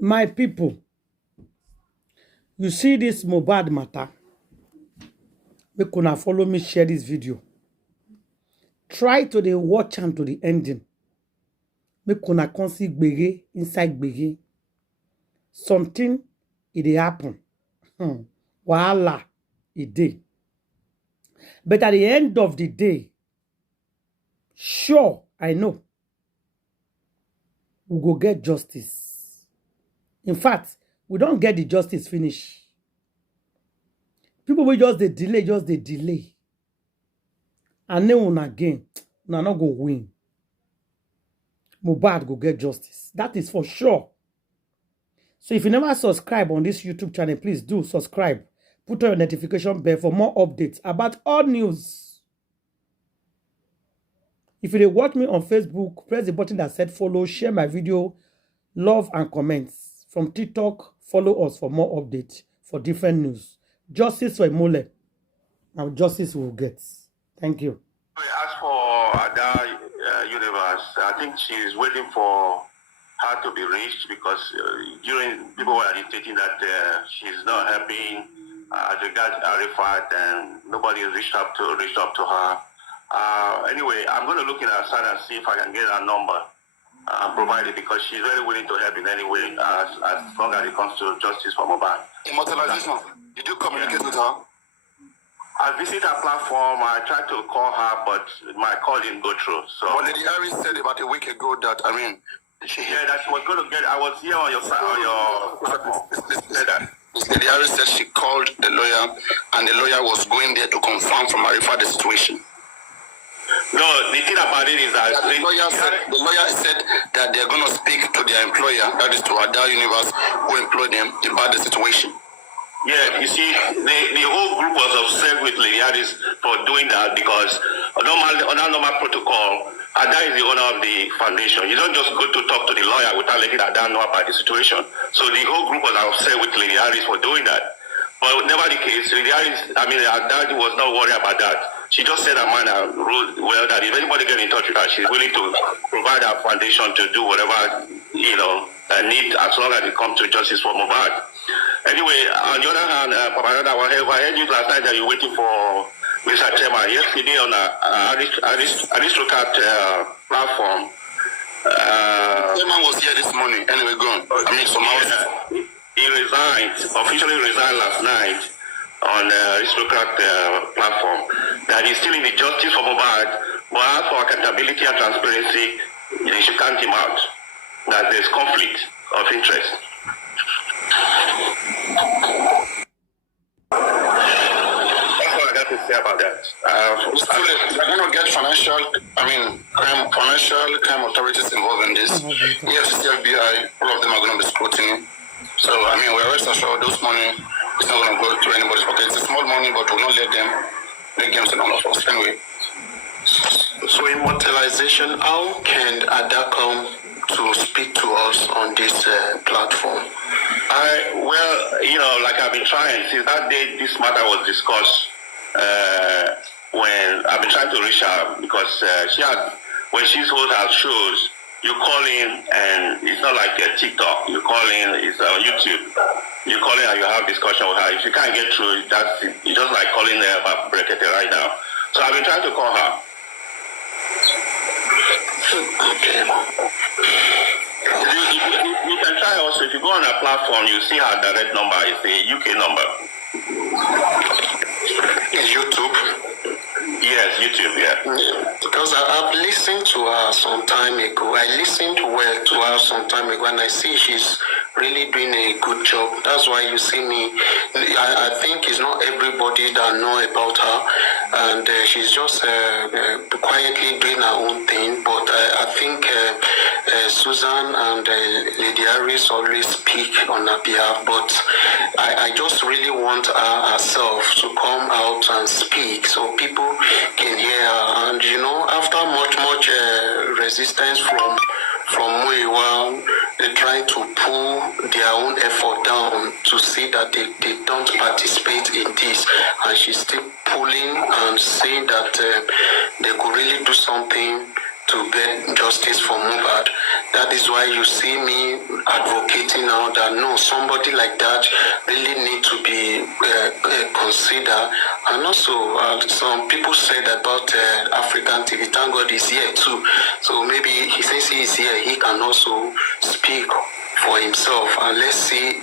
My people, you see this Mohbad matter. Make una follow me share this video. Try to dey watch am to the ending. Make una come see gbege inside gbege. Something it dey happen. Wahala e dey. But at the end of the day, sure, I know, we go get justice. In fact, we don't get the justice finish. People will just they delay. And then una again, una not go win. Mohbad go get justice. That is for sure. So if you never subscribe on this YouTube channel, please do subscribe. Put on your notification bell for more updates about all news. If you dey watch me on Facebook, press the button that said follow, share my video, love and comments. From TikTok, follow us for more updates for different news. Justice for Imole. Now justice will get. Thank you. As for Ada universe, I think she's waiting for her to be reached because during people were agitating that she's not helping as regards Arifat and nobody reached up to her. Anyway, I'm going to look in her side and see if I can get her number and provide it because she's very willing to help in any way as long as it comes to justice for Mohbad. Immortalization. Did you communicate with her? I visited her platform. I tried to call her, but my call didn't go through. So. But Lady Harris said about a week ago that that she was going to get. I was here on your side. Lady Harris said she called the lawyer, and the lawyer was going there to confirm from Arifat the situation. No, the thing about it is that the lawyer said that they're going to speak to their employer, that is to Ada Universe, who employed them, about the situation. Yeah, you see, the whole group was upset with Lady Harris for doing that because on normal protocol, Ada is the owner of the foundation. You don't just go to talk to the lawyer without letting Ada know about the situation. So the whole group was upset with Lady Harris for doing that. But never the case, Lady Harris, Ada was not worried about that. She just said her mind and ruled well that if anybody get in touch with her, she's willing to provide her foundation to do whatever, need as long as it comes to justice for Mohbad. Anyway, on the other hand, Papa, I heard you last night that you're waiting for Mr. Chioma. Yesterday on aristocrat platform. Chioma was here this morning. Anyway, go on. He officially resigned last night on aristocrat platform. That he's still in the justice for Mohbad, but as for accountability and transparency, they should count him out. That there's conflict of interest. That's all I got to say about that. We're going to get financial crime authorities involved in this. EFCC, FBI, all of them are going to be scrutiny. So, we're rest assured those money is not going to go to anybody's pocket. It's a small money, but we'll not let them make games in all of us. Anyway. So, immortalization, how can Ada come to speak to us on this platform? Like I've been trying since that day this matter was discussed. When I've been trying to reach her because when she's holding her shows, you call in and it's not like a TikTok. You call in, it's on YouTube. You call in and you have discussion with her. If you can't get through, it's just like calling her about Brekete right now. So I've been trying to call her. Okay. You can try also. If you go on her platform, you see her direct number. It's a UK number. Is YouTube? Yes, YouTube, yeah. Because I've listened to her some time ago. I listened well to her some time ago, and I see she's really doing a good job. That's why you see me. I think it's not everybody that know about her, and she's just quietly doing her own thing. But I think Susan and Lady Harris always speak on her behalf. But I just really want her herself to come out and speak so people can hear her. And after much resistance from Muiwa, they're trying to pull their own effort down to see that they don't participate in this, and she's still pulling and saying that they could really do something to get justice for Mohbad. That is why you see me advocating now that no, somebody like that really need to be considered. And also, some people said about African TV. Thank God he's here too. So maybe since he is here, he can also speak for himself. And let's see,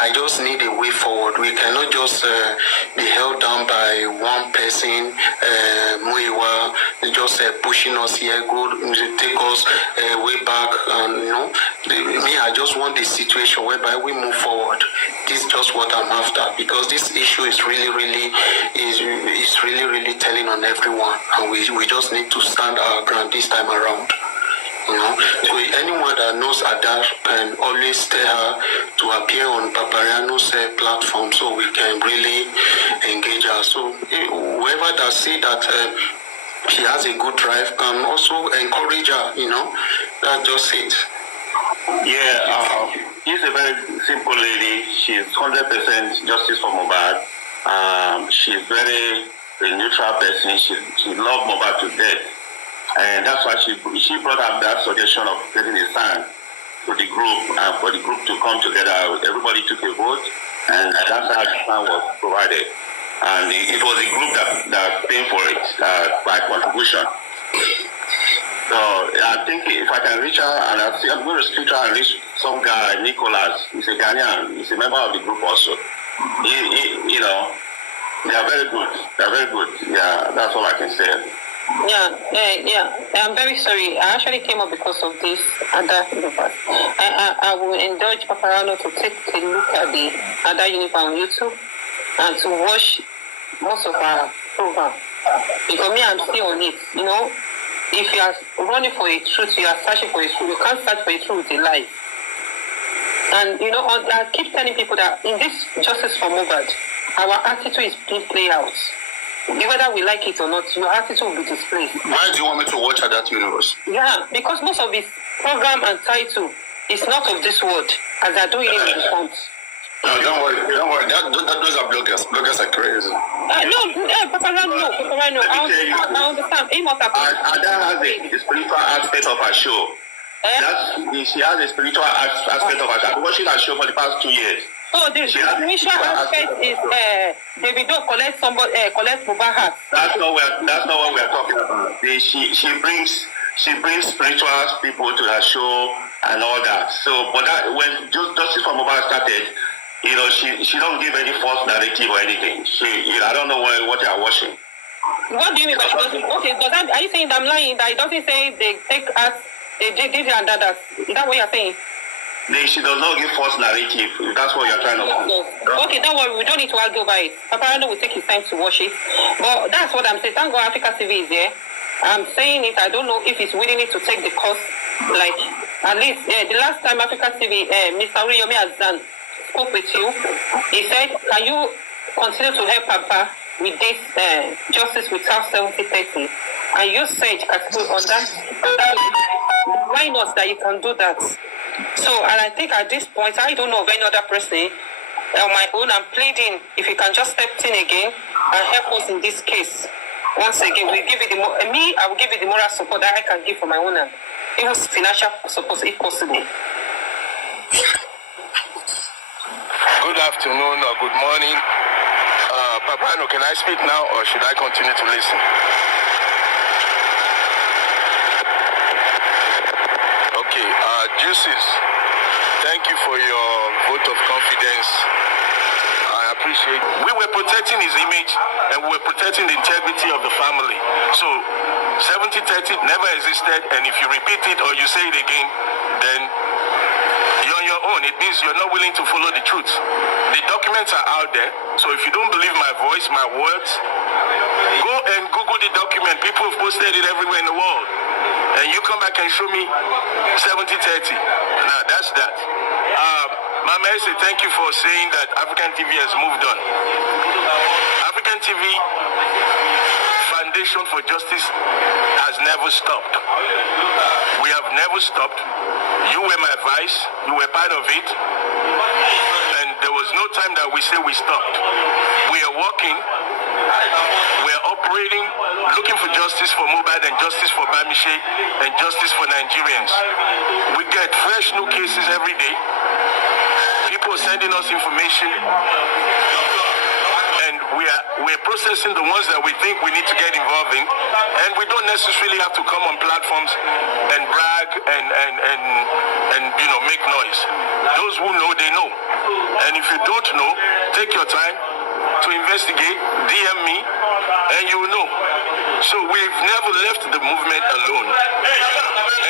I just need a way forward. We cannot just be held down by one person, Muiwa, just pushing us here, take us way back. And I just want the situation whereby we move forward. This is just what I'm after, because this issue is really telling on everyone, and we just need to stand our ground this time around. So anyone that knows Ada can always tell her to appear on Papariano's platform so we can really engage her. So whoever that see that she has a good drive can also encourage her, that's just it. Yeah, she's a very simple lady. She's 100% justice for Mohbad. She's a neutral person. She loves Mohbad to death. And that's why she brought up that suggestion of getting a sign to the group, and for the group to come together. Everybody took a vote, and that's how the sign was provided. And it was the group that paid for it by contribution. So I think if I can reach her, and I'm going to speak to her and reach some guy, Nicholas. He's a Ghanaian. He's a member of the group also. They are very good. They are very good. Yeah, that's all I can say. Yeah. I'm very sorry. I actually came up because of this Ada universe. I will indulge Paparano to take a look at the Ada universe on YouTube and to watch most of our program. Because me, I'm still on it. If you are running for a truth, you are searching for a truth. You can't search for a truth with a lie. And I keep telling people that in this justice for Mohbad, our attitude is being played out. Whether we like it or not, your attitude will be displayed. Why do you want me to watch at that universe? Yeah, because most of his program and title is not of this world, as I don't even understand. No, don't worry. Those are bloggers. Bloggers are crazy. I understand. He must have. Ada has a spiritual aspect of her show. She has a spiritual aspect of her show. I've been watching her show for the past 2 years. So the spiritual aspect is davido collect Mohbad hat. That's not what we are talking about. She brings spiritual people to her show and all that. So, but when Justice for Mohbad started, she don't give any false narrative or anything. I don't know what you are watching. What do you mean by that? Are you saying that I'm lying? That it doesn't say they take us, they did and that? Is that what you're saying? She does not give false narrative. That's what you're trying to do. Okay, don't worry. We don't need to argue about it. Paparano will take his time to watch it. But that's what I'm saying. Thank God Africa TV is here. I'm saying it. I don't know if he's willing to take the cost. Like, at least, the last time Africa TV, Mr. Yomi Azan spoke with you, he said, can you continue to help Papa with this justice without 70-30? And you said, on that, why not that you can do that? So, and I think at this point, I don't know of any other person on my own. I'm pleading if you can just step in again and help us in this case. Once again, we give you I will give you the moral support that I can give for my own and even financial support if possible. Good afternoon or good morning. Papano, can I speak now or should I continue to listen? Okay, Juices, thank you for your vote of confidence. I appreciate it. We were protecting his image and we were protecting the integrity of the family. So 70-30 never existed, and if you repeat it or you say it again, then you're on your own. It means you're not willing to follow the truth. The documents are out there, so if you don't believe my voice, my words, go and Google the document. People have posted it everywhere in the world. And you come back and show me 70-30. Now, that's that. Mama Ese, thank you for saying that African TV has moved on. African TV Foundation for Justice has never stopped. We have never stopped. You were my advice. You were part of it. And there was no time that we say we stopped. We are working, we are operating, looking for justice for Mohbad and justice for Bamishe and justice for Nigerians. We get fresh new cases every day. People sending us information, and we're processing the ones that we think we need to get involved in, and we don't necessarily have to come on platforms and brag and make noise. Those who know, they know. And if you don't know, take your time to investigate, DM me, and you will know. So we've never left the movement alone.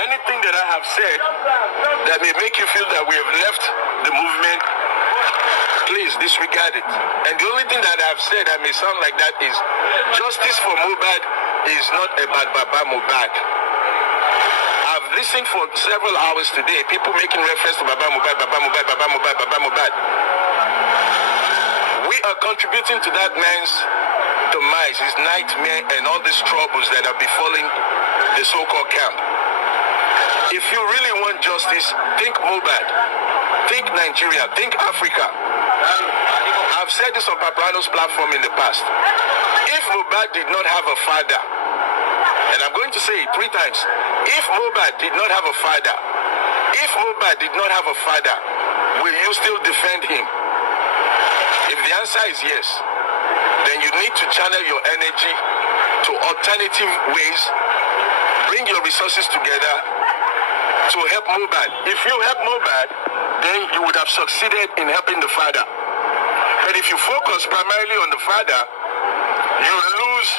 Anything that I have said that may make you feel that we have left the movement, please disregard it. And the only thing that I've said that may sound like that is justice for Mohbad is not about Baba Mohbad. I've listened for several hours today, people making reference to Baba Mohbad, Baba Mohbad, Baba Mohbad, Baba Mohbad. We are contributing to that man's demise, his nightmare, and all these troubles that are befalling the so-called camp. If you really want justice, think Mohbad, think Nigeria, think Africa. I've said this on Paparano's platform in the past. If Mohbad did not have a father, and I'm going to say it 3 times, if Mohbad did not have a father, will you still defend him? If the answer is yes, then you need to channel your energy to alternative ways, bring your resources together to help Mohbad. If you help Mohbad, then you would have succeeded in helping the father. But if you focus primarily on the father, you lose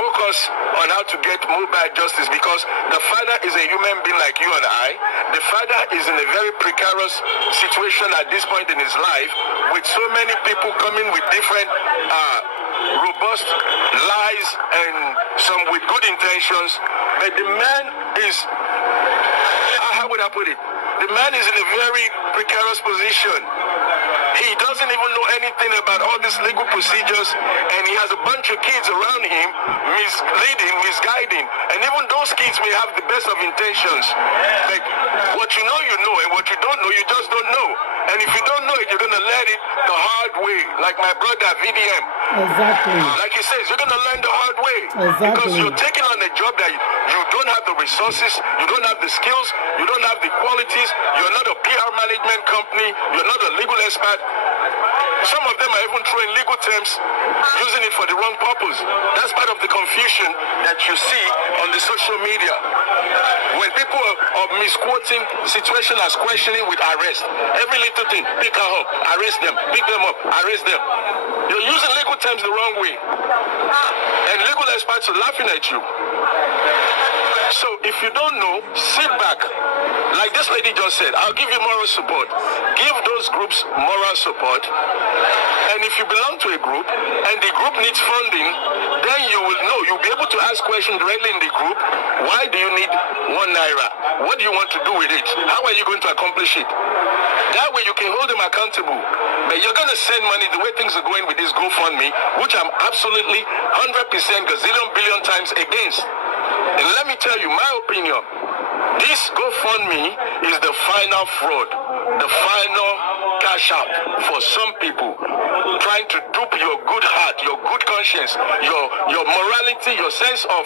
focus on how to get Mohbad justice, because the father is a human being like you and I. The father is in a very precarious situation at this point in his life, with so many people coming with different robust lies and some with good intentions. But the man is, how would I put it? The man is in a very precarious position. He doesn't even know anything about all these legal procedures, and he has a bunch of kids around him misleading, misguiding, and even those kids may have the best of intentions. But what you know, and what you don't know, you just don't know. And if you don't know it, you're going to learn it the hard way, like my brother VDM. Exactly. Like he says, you're going to learn the hard way. Exactly. Because you're taking on a job that you don't have the resources, you don't have the skills, you don't have the qualities, you're not a PR management company, you're not a legal expert. Some of them are even throwing legal terms, using it for the wrong purpose. That's part of the confusion that you see on the social media. When people are misquoting situation as questioning with arrest, every little thing, pick her up, arrest them, pick them up, arrest them. You're using legal terms the wrong way. And legal experts are laughing at you. So if you don't know, sit back. Like this lady just said, I'll give you moral support. Give those groups moral support. And if you belong to a group and the group needs funding, then you will know. You'll be able to ask questions directly in the group. Why do you need 1 naira? What do you want to do with it? How are you going to accomplish it? That way you can hold them accountable. But you're going to send money the way things are going with this GoFundMe, which I'm absolutely 100% gazillion billion times against. And let me tell you my opinion. This GoFundMe is the final fraud, the final cash out for some people trying to dupe your good heart, your good conscience, your morality, your sense of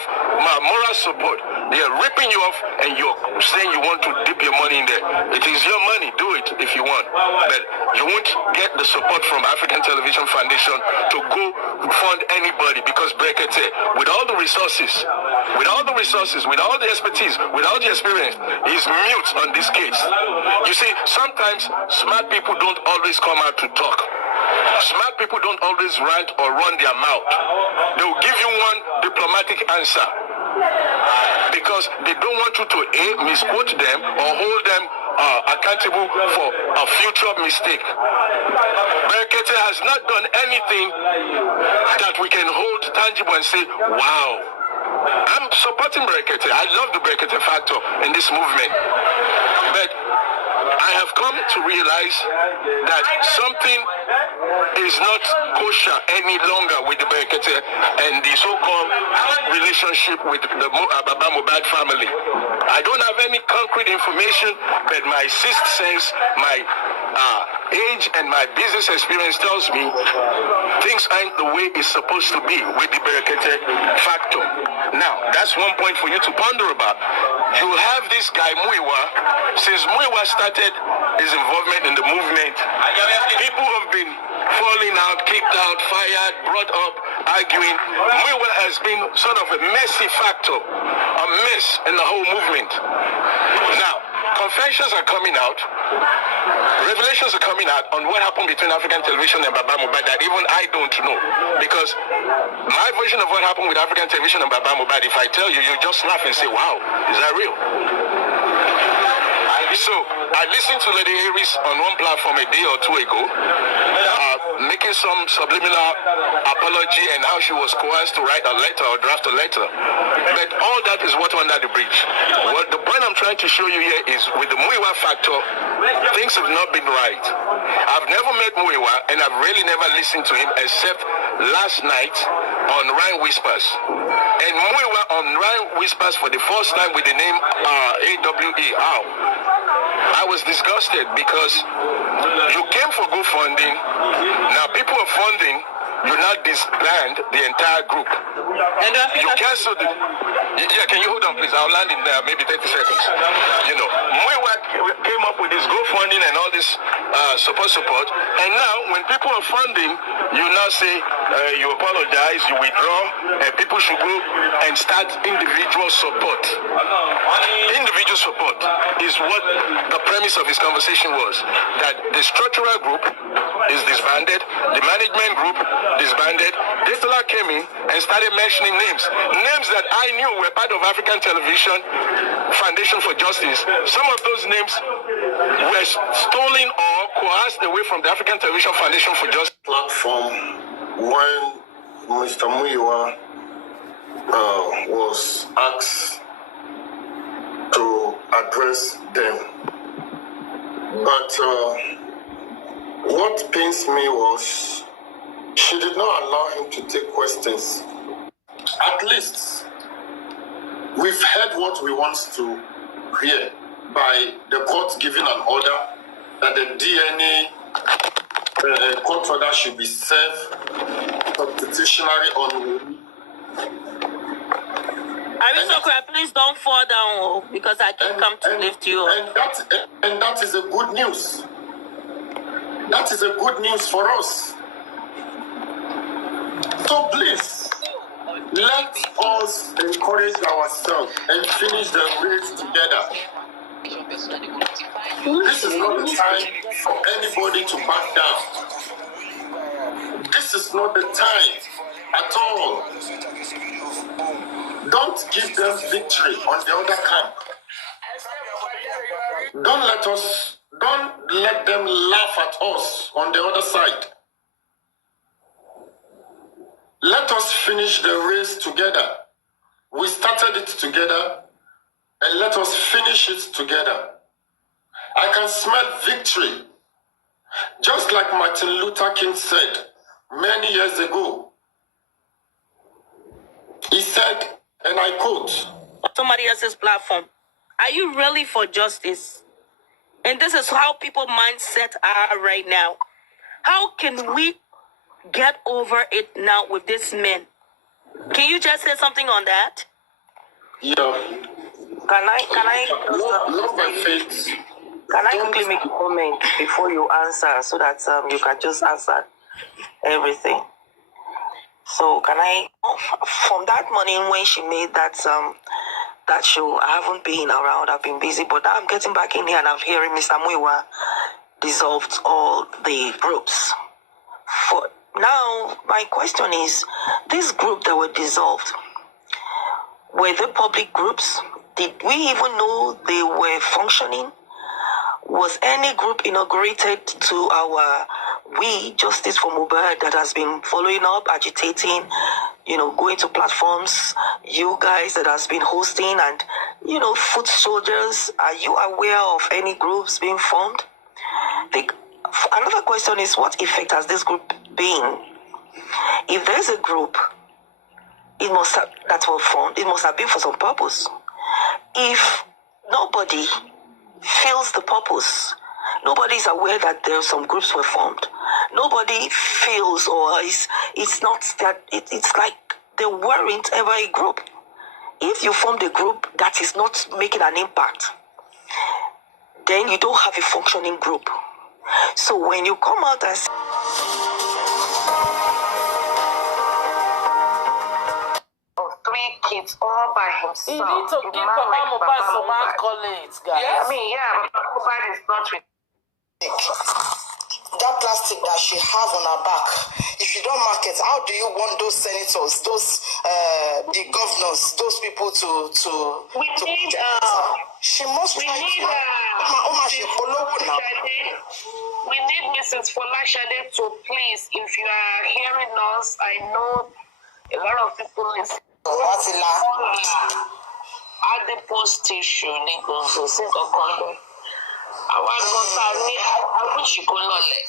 moral support. They are ripping you off and you're saying you want to dip your money in there. It is your money, do it if you want. But you won't get the support from African Television Foundation to go fund anybody, because Brekete, with all the resources, with all the expertise, with all the experience, is mute on this case. You see, sometimes smart people don't always come out to talk. Smart people don't always rant or run their mouth. They will give you one diplomatic answer because they don't want you to misquote them or hold them accountable for a future mistake. Brekete has not done anything that we can hold tangible and say, wow. I'm supporting Brekete. I love the Brekete factor in this movement. But I have come to realize that something is not kosher any longer with the Brekete and the so-called relationship with the Baba Mohbad family. I don't have any concrete information, but my sixth sense, my age and my business experience tells me things aren't the way it's supposed to be with the Berekete factor. Now, that's one point for you to ponder about. You have this guy, Muiwa. Since Muiwa started his involvement in the movement, people have been falling out, kicked out, fired, brought up, arguing. Muiwa has been sort of a messy factor, a mess in the whole movement. Now, confessions are coming out, revelations are coming out on what happened between African television and Baba Mohbad that even I don't know. Because my version of what happened with African television and Baba Mohbad, if I tell you, you just laugh and say, wow, is that real? So, I listened to Lady Harris on one platform a day or two ago, making some subliminal apology and how she was coerced to write a letter or draft a letter. But all that is water under the bridge. What the point I'm trying to show you here is with the Muiwa factor, things have not been right. I've never met Muiwa and I've really never listened to him except last night on Rhyme Whispers. And Muiwa on Rhyme Whispers for the first time with the name AWE. I was disgusted because you came for GoFundMe. Now people are funding. You now disband the entire group. And you canceled it. Yeah, can you hold on, please? I'll land in there, maybe 30 seconds. You know, Muiwa came up with this GoFundMe and all this support. And now, when people are funding, you now say you apologize, you withdraw, and people should go and start individual support. Individual support is what the premise of his conversation was. That the structural group is disbanded, the management group disbanded. Detala came in and started mentioning names that I knew were part of African Television Foundation for Justice. Some of those names were stolen or coerced away from the African Television Foundation for Justice platform when Mr. Muiwa was asked to address them. But what pains me was she did not allow him to take questions. At least we've heard what we want to hear by the court giving an order that the DNA court order should be served substitutionary on. Please don't fall down because I can come to lift you up. And that is a good news. That is a good news for us. So please, let us encourage ourselves and finish the race together. This is not the time for anybody to back down. This is not the time at all. Don't give them victory on the other camp. Don't let them laugh at us on the other side. Let us finish the race together. We started it together, and let us finish it together. I can smell victory. Just like Martin Luther King said many years ago. He said, and I quote, somebody else's platform, are you really for justice? And this is how people's mindset are right now. How can we get over it now with this man? Can you just say something on that? Yeah. Can I love my faith. Can I quickly make a comment before you answer so that you can just answer everything? So can I, from that morning when she made that show, I haven't been around, I've been busy, but now I'm getting back in here and I'm hearing Mr. Muiwa dissolved all the groups. For now, my question is, this group that were dissolved, were they public groups? Did we even know they were functioning? Was any group inaugurated to our Justice for Mohbad that has been following up, agitating, going to platforms, you guys that has been hosting and, foot soldiers, are you aware of any groups being formed? Another question is, what effect has this group been? If there's a group that was formed, it must have been for some purpose. If nobody feels the purpose, Nobody's aware that there are some groups were formed. Nobody feels, or it's not that it's like there weren't ever a group. If you formed a group that is not making an impact, then you don't have a functioning group. So when you come out and say, three kids all by himself. You need to give Papa Mohbad some accolades, guys. Yeah, I mean, yeah, Mohbad is not with. That plastic that she have on her back, if you don't market, how do you want those senators, those the governors, those people to We need she must we fight need now. We need Mrs. Folashade to please, if you are hearing us, I know a lot of people listen. At the post station in Gonzo, since Okondo. I wish you could not let.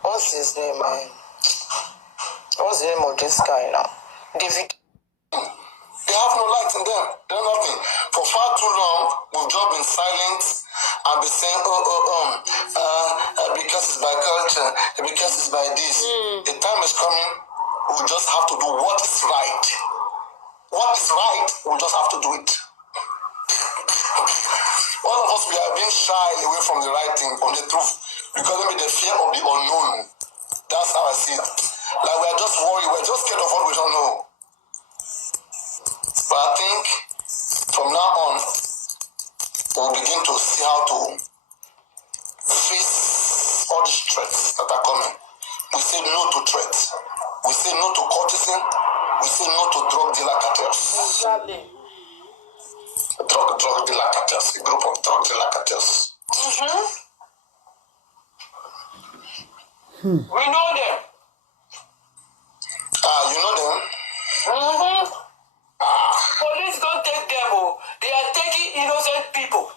What's his name, man? What's the name of this guy now? David. They have no light in them. They're nothing. For far too long, we've just been silent and been saying, because it's by culture, because it's by this. The time is coming, we'll just have to do what is right. What is right, we'll just have to do it. All of us, we have been shy away from the right thing, from the truth, because maybe the fear of the unknown. That's how I see it. Like we are just worried, we're just scared of what we don't know. But I think from now on, we'll begin to see how to face all these threats that are coming. We say no to threats. We say no to courtesan. We say no to drug dealer cartels. Exactly. Drug dealer cartels, a group of drug dealer cartels. We know them. You know them? Police don't take them, oh. They are taking innocent people.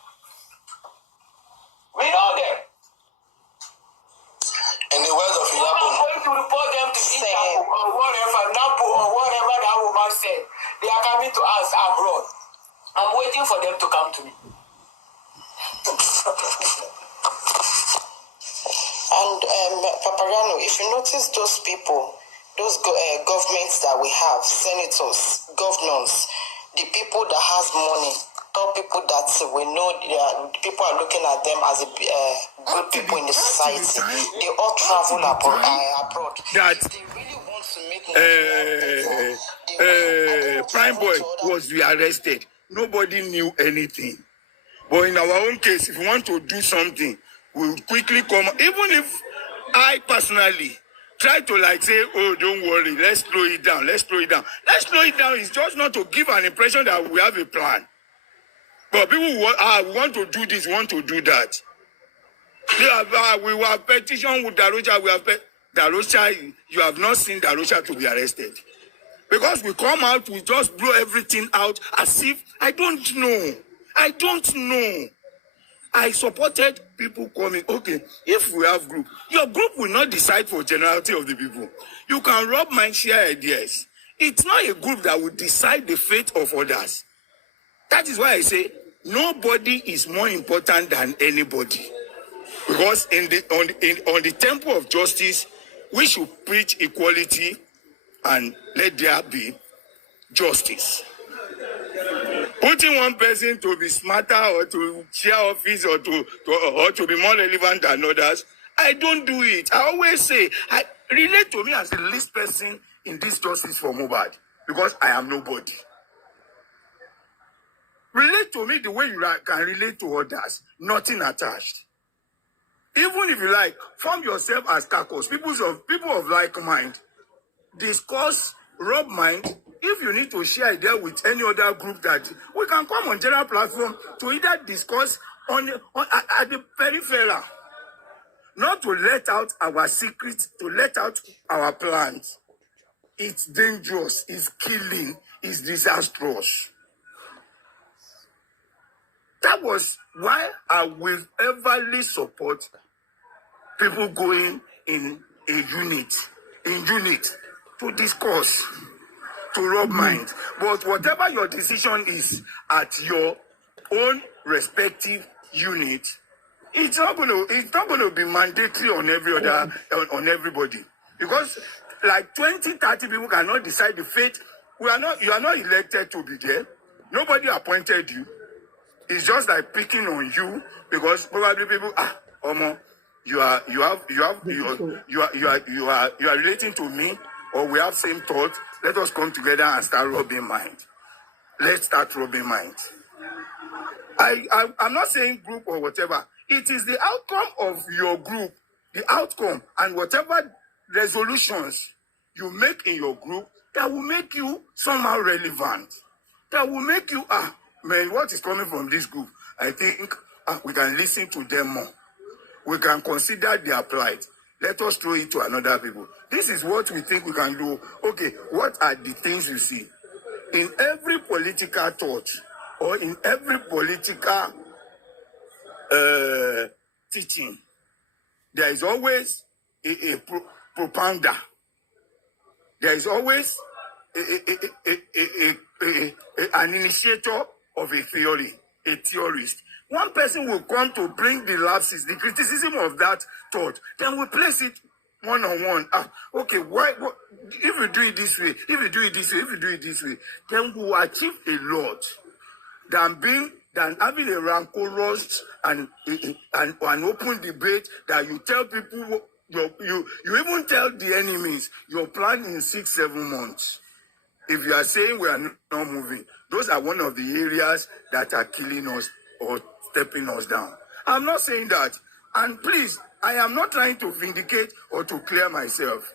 We know them. In the words of I'm Iyabo, going to report them to Etiko or whatever, Napo or whatever that woman said. They are coming to us abroad. I'm waiting for them to come to me. And Paparano, if you notice those people, those governments that we have, senators, governors, the people that has money, top people that we know, people are looking at them as good people in the society. They all travel abroad. That they really want to make Prime Boy was rearrested. Nobody knew anything. But in our own case, if we want to do something, we'll quickly come. Even if I personally try to say, oh, don't worry, let's slow it down. Let's slow it down. Let's slow it down is just not to give an impression that we have a plan. But people we want to do this, want to do that. We have petition with Darocha. We have Darocha. You have not seen Darocha to be arrested. Because we come out, we just blow everything out as if, I don't know. I supported people coming. Okay, if we have group, your group will not decide for generality of the people. You can rub mind, share ideas. It's not a group that will decide the fate of others. That is why I say nobody is more important than anybody. Because on the temple of justice, we should preach equality and let there be justice. Putting one person to be smarter or to share office or to be more relevant than others, I don't do it. I always say, relate to me as the least person in this justice for Mohbad, because I am nobody. Relate to me the way you can relate to others, nothing attached. Even if you form yourself as caucus, people of like mind, discuss, rub mind. If you need to share idea with any other group, that we can come on general platform to either discuss at the peripheral, not to let out our secrets, to let out our plans. It's dangerous, it's killing, it's disastrous. That was why I will everly support people going in unit to discuss, to rub minds. But whatever your decision is at your own respective unit, it's not gonna be mandatory on on everybody, because like 20, 30 people cannot decide the fate. You are not elected to be there. Nobody appointed you. It's just like picking on you because probably people you are relating to me, or we have same thoughts. Let us come together and start rubbing minds. Let's start rubbing minds. I'm not saying group or whatever. It is the outcome of your group, the outcome, and whatever resolutions you make in your group that will make you somehow relevant. That will make you, man, what is coming from this group? I think we can listen to them more. We can consider their plight. Let us throw it to another people. This is what we think we can do. Okay, what are the things you see? In every political thought or in every political teaching, there is always a propounder. There is always an initiator of a theory, a theorist. One person will come to bring the lapses, the criticism of that thought. Then we place it one on one. Okay, why? If you do it this way, if you do it this way, if you do it this way, then we will achieve a lot than having a rancorous and an open debate that you tell people. You even tell the enemies your plan in 6-7 months. If you are saying we are not moving, those are one of the areas that are killing us or stepping us down. I'm not saying that. And please, I am not trying to vindicate or to clear myself.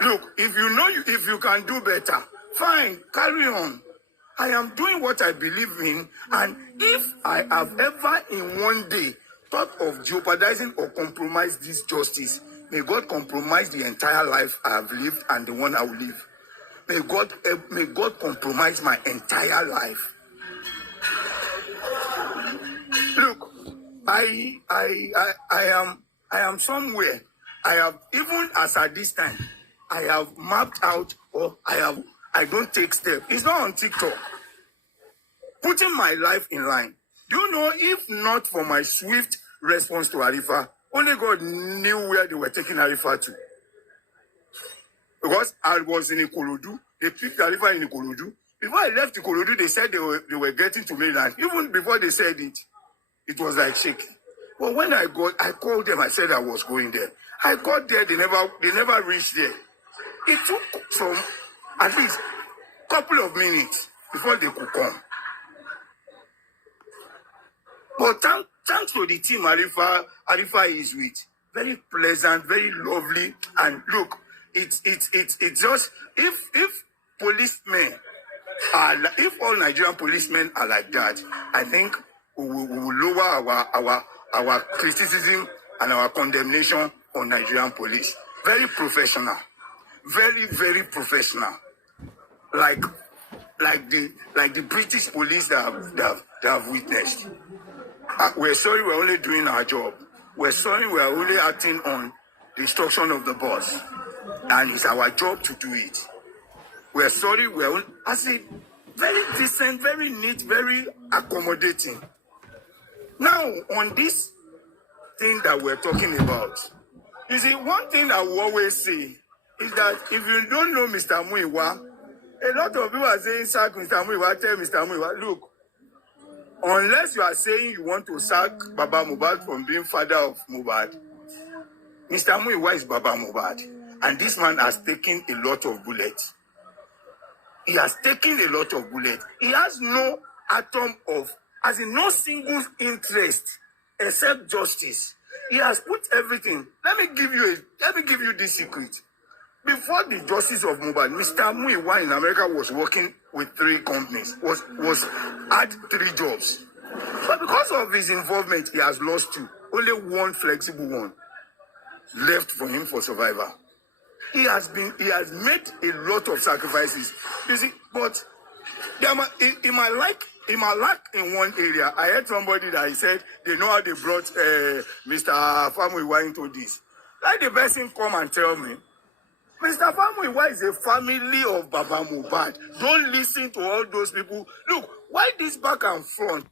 Look, if you can do better, fine, carry on. I am doing what I believe in, and if I have ever in one day thought of jeopardizing or compromise this justice, may God compromise the entire life I have lived and the one I will live. May God compromise my entire life. Look, I am somewhere. I have, even as at this time, I have mapped out, or I don't take steps. It's not on TikTok. Putting my life in line. Do you know, if not for my swift response to Arifa, only God knew where they were taking Arifa to. Because I was in Ikorodu, they picked Arifa in Ikorodu. Before I left Ikorodu, they said they were getting to mainland. Even before they said it, it was like shaking. But when I called them, I said I was going there. I got there, they never reached there. It took some, at least, couple of minutes before they could come. But thanks to the team Arifa is with. Very pleasant, very lovely. And look, it's just, if policemen are, if all Nigerian policemen are like that, I think we will lower our criticism and our condemnation on Nigerian police. Very professional. Very, very professional. Like the British police that have witnessed. We're sorry we're only doing our job. We're sorry we're only acting on the instruction of the boss. And it's our job to do it. We're sorry we're only, as a very decent, very neat, very accommodating. Now, on this thing that we're talking about, you see, one thing I will always say is that if you don't know Mr. Muiwa, a lot of people are saying, sack Mr. Muiwa, tell Mr. Muiwa, look, unless you are saying you want to sack Baba Mohbad from being father of Mohbad, Mr. Muiwa is Baba Mohbad. And this man has taken a lot of bullets. He has taken a lot of bullets. He has no atom of, as in no single interest except justice. He has put everything. Let me give you this secret. Before the justice of Mohbad, Mr. Muiwa in America was working with 3 companies, had 3 jobs. But because of his involvement, he has lost 2. Only one flexible one left for him for survival. He has made a lot of sacrifices. You see, but in my lack in one area, I heard somebody that he said they know how they brought Mr. Famuyiwa into this. Let the person come and tell me, Mr. Famuyiwa is a family of Baba Mohbad. Don't listen to all those people. Look, why this back and front?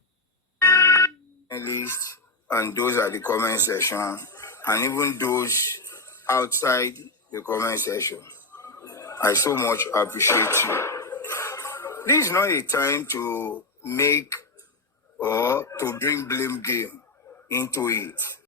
Journalists and those at the comment section, and even those outside the comment section. I so much appreciate you. This is not a time to make or to bring blame game into it.